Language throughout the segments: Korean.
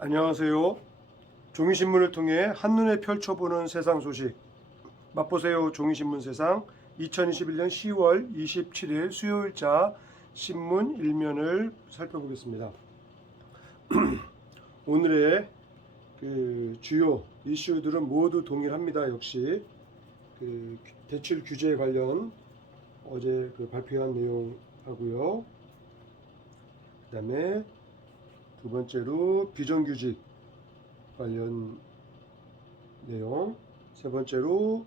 안녕하세요. 종이신문을 통해 한눈에 펼쳐보는 세상 소식. 맛보세요. 종이신문 세상 2021년 10월 27일 수요일자 신문 일면을 살펴보겠습니다. 오늘의 주요 이슈들은 모두 동일합니다. 역시 대출 규제 관련 어제 발표한 내용하고요. 그다음에 두 번째로 비정규직 관련 내용, 세 번째로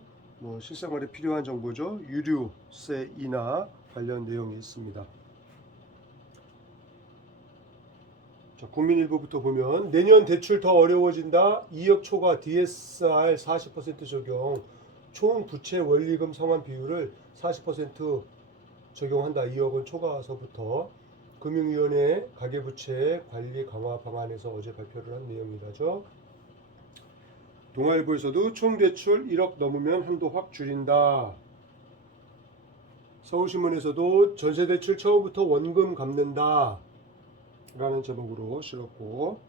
실생활에 필요한 정보죠. 유류세 인하 관련 내용이 있습니다. 자, 국민일보부터 보면 내년 대출 더 어려워진다. 2억 초과 DSR 40% 적용. 총 부채 원리금 상환 비율을 40% 적용한다. 2억 원 초과서부터. 금융위원회 가계부채 관리 강화 방안에서 어제 발표를 한 내용이라죠. 동아일보에서도 총 대출 1억 넘으면 한도 확 줄인다. 서울신문에서도 전세대출 처음부터 원금 갚는다 라는 제목으로 실었고,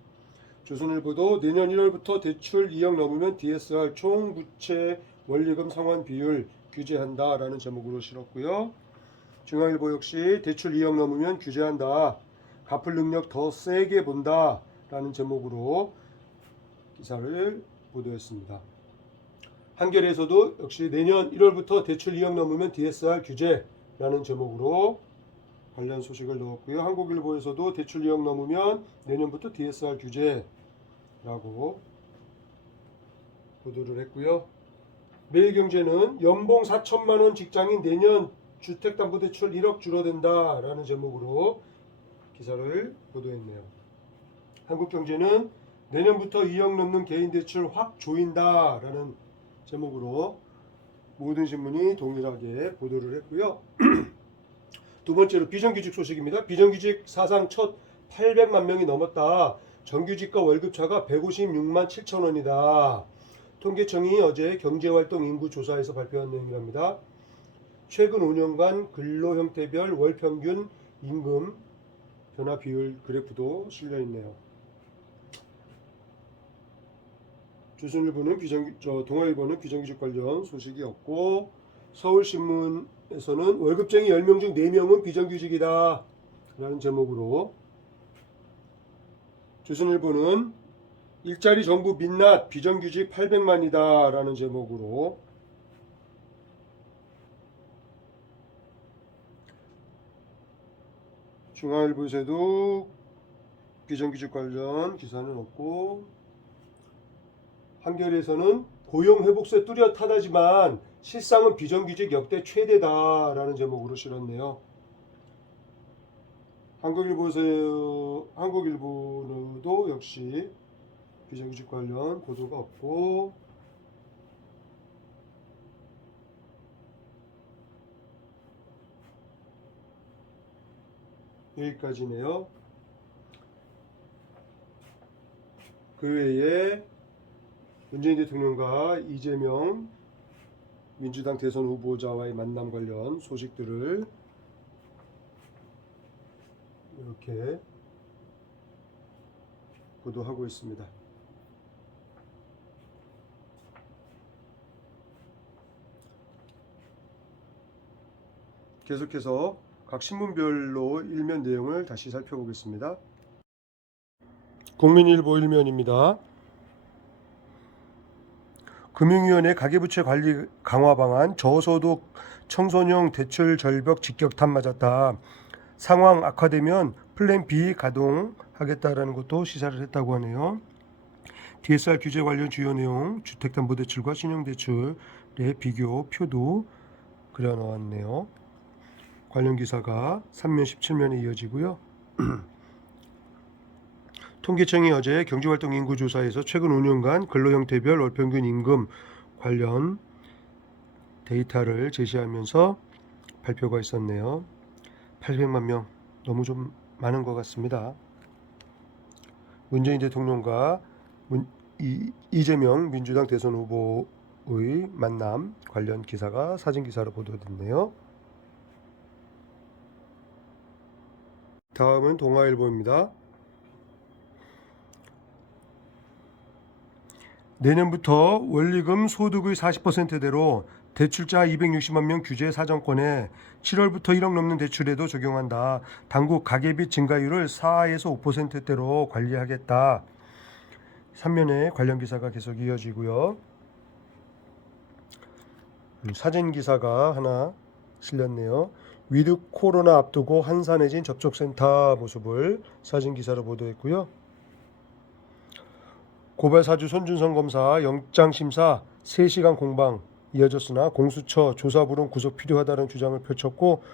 조선일보도 내년 1월부터 대출 2억 넘으면 DSR 총 부채 원리금 상환 비율 규제한다 라는 제목으로 실었고요. 중앙일보 역시 대출 2억 넘으면 규제한다. 갚을 능력 더 세게 본다 라는 제목으로 기사를 보도했습니다. 한겨레에서도 역시 내년 1월부터 대출 2억 넘으면 DSR 규제라는 제목으로 관련 소식을 넣었고요. 한국일보에서도 대출 2억 넘으면 내년부터 DSR 규제라고 보도를 했고요. 매일경제는 연봉 4천만 원 직장인 내년 주택담보대출 1억 줄어든다라는 제목으로 기사를 보도했네요. 한국경제는 내년부터 2억 넘는 개인대출 확 조인다라는 제목으로 모든 신문이 동일하게 보도를 했고요. 두 번째로 비정규직 소식입니다. 비정규직 사상 첫 800만 명이 넘었다. 정규직과 월급차가 156만 7천 원이다. 통계청이 어제 경제활동 인구 조사에서 발표한 내용이랍니다. 최근 5년간 근로형태별 월평균 임금 변화 비율 그래프도 실려있네요. 조선일보는 동아일보는 비정규직 관련 소식이 없고, 서울신문에서는 월급쟁이 10명 중 4명은 비정규직이다 라는 제목으로, 조선일보는 일자리 정부 민낯 비정규직 800만이다 라는 제목으로, 중앙일보에서도 비정규직 관련 기사는 없고, 한겨레에서는 고용회복세 뚜렷하다지만 실상은 비정규직 역대 최대다라는 제목으로 실었네요. 한국일보도 역시 비정규직 관련 보도가 없고, 여기까지네요. 그 외에 문재인 대통령과 이재명 민주당 대선 후보자와의 만남 관련 소식들을 이렇게 보도하고 있습니다. 계속해서 각 신문별로 일면 내용을 다시 살펴보겠습니다. 국민일보 일면입니다. 금융위원회 가계부채 관리 강화 방안, 저소득 청소년 대출 절벽 직격탄 맞았다. 상황 악화되면 플랜 B 가동하겠다라는 것도 시사를 했다고 하네요. DSR 규제 관련 주요 내용, 주택담보대출과 신용대출의 비교 표도 그려놓았네요. 관련 기사가 3면 17면에 이어지고요. 통계청이 어제 경제활동 인구조사에서 최근 5년간 근로형태별 월평균 임금 관련 데이터를 제시하면서 발표가 있었네요. 800만 명, 너무 좀 많은 것 같습니다. 문재인 대통령과 이재명 민주당 대선 후보의 만남 관련 기사가 사진기사로 보도됐네요. 다음은 동아일보입니다. 내년부터 원리금 소득의 40%대로 대출자 260만 명 규제 사정권에 7월부터 1억 넘는 대출에도 적용한다. 당국 가계빚 증가율을 4에서 5%대로 관리하겠다. 3면에 관련 기사가 계속 이어지고요. 사진 기사가 하나 실렸네요. 위드 코로나 앞두고 한산해진 접촉센터 모습을 사진 기사로 보도했고요. 고발사주 손준성 검사 영장심사 3시간 공방 이어졌으나 공수처 조사부론 구속 필요하다는 주장을 펼쳤고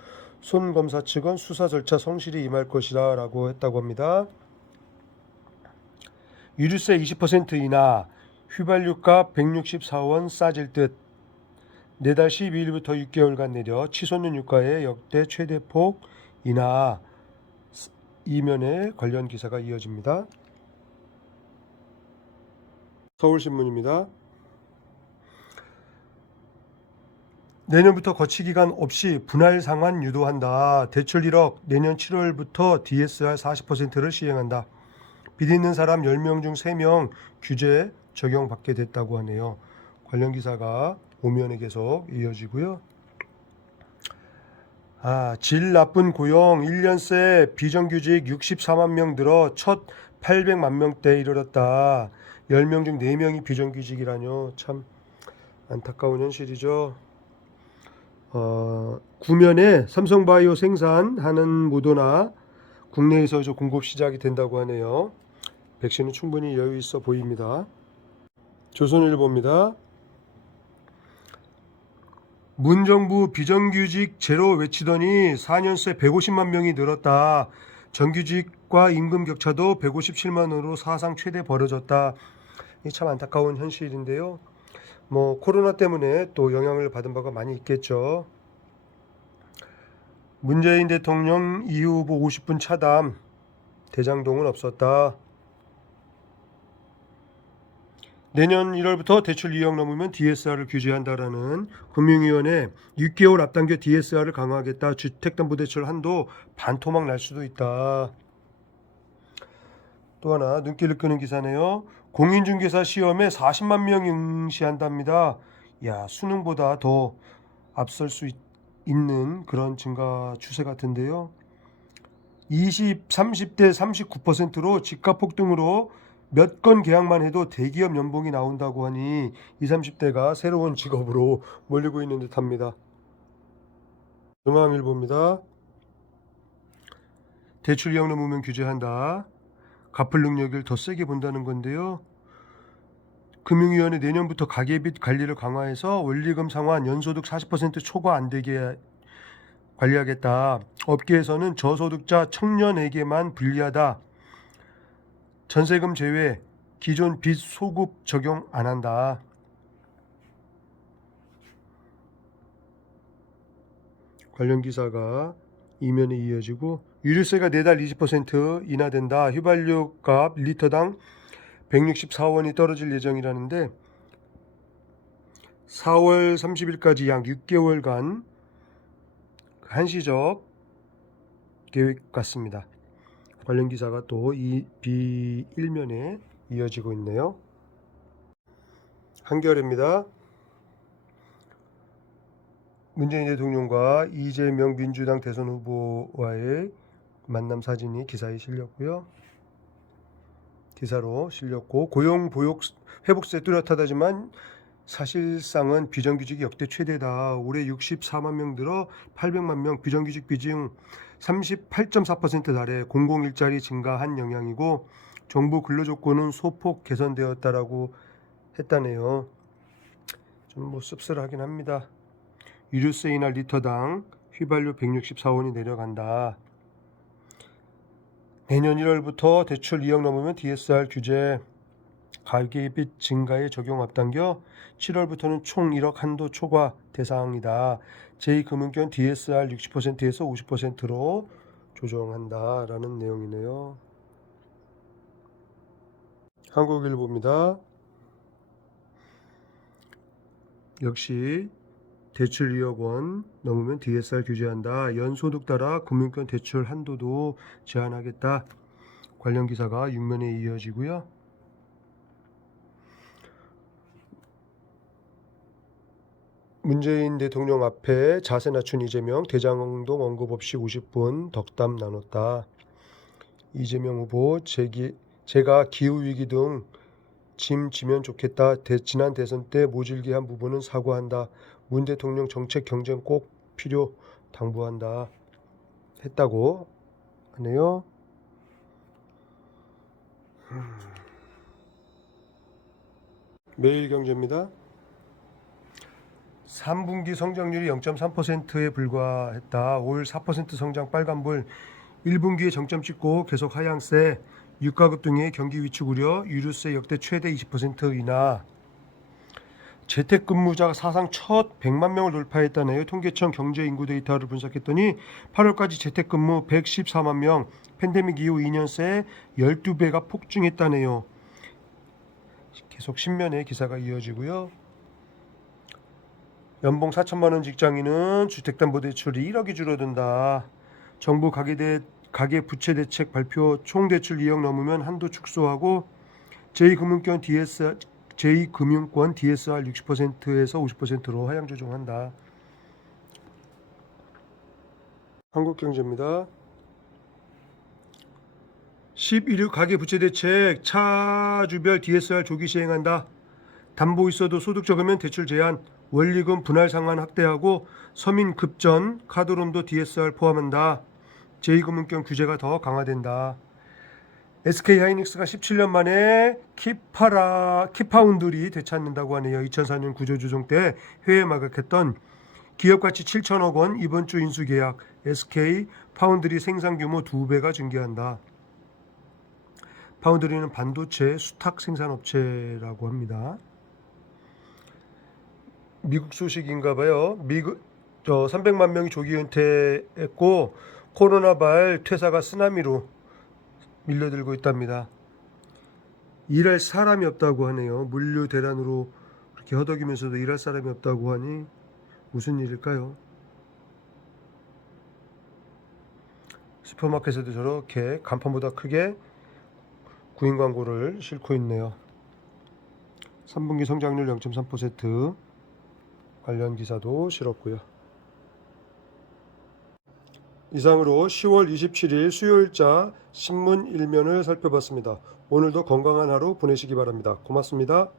손 검사 측은 수사 절차 성실히 임할 것이다 라고 했다고 합니다. 유류세 20% 인하, 휘발유값 164원 싸질 듯. 내달 12일부터 6개월간 내려 치솟는 유가의 역대 최대폭 인하. 이면에 관련 기사가 이어집니다. 서울신문입니다. 내년부터 거치기간 없이 분할 상환 유도한다. 대출 1억, 내년 7월부터 DSR 40%를 시행한다. 빚 있는 사람 10명 중 3명 규제 적용받게 됐다고 하네요. 관련 기사가 오면에 계속 이어지고요. 질 나쁜 고용 1년 새 비정규직 64만 명 늘어 첫 800만 명대에 이르렀다. 10명 중 4명이 비정규직이라뇨. 참 안타까운 현실이죠. 구면에 삼성바이오 생산하는 모더나 국내에서 공급 시작이 된다고 하네요. 백신은 충분히 여유 있어 보입니다. 조선일보입니다. 문정부 비정규직 제로 외치더니 4년 새 150만 명이 늘었다. 정규직과 임금 격차도 157만으로 사상 최대 벌어졌다. 이 참 안타까운 현실인데요. 코로나 때문에 또 영향을 받은 바가 많이 있겠죠. 문재인 대통령 이후 후보 50분 차담, 대장동은 없었다. 내년 1월부터 대출 2억 넘으면 DSR을 규제한다라는 금융위원회 6개월 앞당겨 DSR을 강화하겠다. 주택담보대출 한도 반토막 날 수도 있다. 또 하나 눈길을 끄는 기사네요. 공인중개사 시험에 40만 명 응시한답니다. 수능보다 더 앞설 수 있는 그런 증가 추세 같은데요. 20, 30대 39%로 집값 폭등으로 몇 건 계약만 해도 대기업 연봉이 나온다고 하니 20, 30대가 새로운 직업으로 몰리고 있는 듯합니다. 중앙일보입니다. 대출 2억 넘으면 규제한다. 갚을 능력을 더 세게 본다는 건데요. 금융위원회 내년부터 가계빚 관리를 강화해서 원리금 상환 연소득 40% 초과 안 되게 관리하겠다. 업계에서는 저소득자 청년에게만 불리하다. 전세금 제외, 기존 빚 소급 적용 안 한다. 관련 기사가 이면에 이어지고 유류세가 내달 20% 인하된다. 휘발유 값 리터당 164원이 떨어질 예정이라는데 4월 30일까지 약 6개월간 한시적 계획 같습니다. 관련 기사가 또 이 비일면에 이어지고 있네요. 한겨레입니다. 문재인 대통령과 이재명 민주당 대선 후보와의 만남 사진이 기사에 실렸고요. 기사로 실렸고 고용 보육 회복세 뚜렷하다지만 사실상은 비정규직이 역대 최대다. 올해 64만 명 들어 800만 명 비정규직 비중 38.4% 달해 공공일자리 증가한 영향이고 정부 근로조건은 소폭 개선되었다라고 했다네요. 좀 씁쓸하긴 합니다. 유류세 인하 리터당 휘발유 164원이 내려간다. 내년 1월부터 대출 2억 넘으면 DSR 규제 가계빚 증가에 적용 앞당겨 7월부터는 총 1억 한도 초과 대상이다. 제2금융권 DSR 60%에서 50%로 조정한다라는 내용이네요. 한국일보입니다. 역시 대출 2억 원 넘으면 DSR 규제한다. 연소득 따라 금융권 대출 한도도 제한하겠다. 관련 기사가 6면에 이어지고요. 문재인 대통령 앞에 자세 낮춘 이재명, 대장동 언급 없이 50분 덕담 나눴다. 이재명 후보 제가 기후위기 등 짐 지면 좋겠다. 지난 대선 때 모질게 한 부분은 사과한다. 문 대통령 정책 경쟁 꼭 필요 당부한다. 했다고 하네요. 매일경제입니다. 3분기 성장률이 0.3%에 불과했다. 올 4% 성장 빨간불. 1분기에 정점 찍고 계속 하향세. 유가급 등의 경기 위축 우려. 유류세 역대 최대 20% 인하. 재택근무자가 사상 첫 100만 명을 돌파했다네요. 통계청 경제인구 데이터를 분석했더니 8월까지 재택근무 114만 명. 팬데믹 이후 2년 새 12배가 폭증했다네요. 계속 신면의 기사가 이어지고요. 연봉 4천만 원 직장인은 주택담보대출이 1억이 줄어든다. 정부 가계 부채 대책 발표. 총 대출 2억 넘으면 한도 축소하고 제2금융권 DSR 60%에서 50%로 하향 조정한다. 한국경제입니다. 11일 가계부채대책 차주별 DSR 조기 시행한다. 담보 있어도 소득 적으면 대출 제한, 원리금 분할 상환 확대하고 서민 급전, 카드론도 DSR 포함한다. 제2금융권 규제가 더 강화된다. SK하이닉스가 17년 만에 키파운드리 되찾는다고 하네요. 2004년 구조조정 때 해외 마각했던 기업가치 7천억 원 이번 주 인수계약. SK파운드리 생산규모 2배가 증개한다. 파운드리는 반도체 수탁 생산업체라고 합니다. 미국 소식인가봐요. 300만 명이 조기 은퇴했고 코로나발 퇴사가 쓰나미로 밀려들고 있답니다. 일할 사람이 없다고 하네요. 물류 대란으로 그렇게 허덕이면서도 일할 사람이 없다고 하니 무슨 일일까요? 슈퍼마켓에도 저렇게 간판보다 크게 구인 광고를 싣고 있네요. 3분기 성장률 0.3% 관련 기사도 실었고요. 이상으로 10월 27일 수요일자 신문 1면을 살펴봤습니다. 오늘도 건강한 하루 보내시기 바랍니다. 고맙습니다.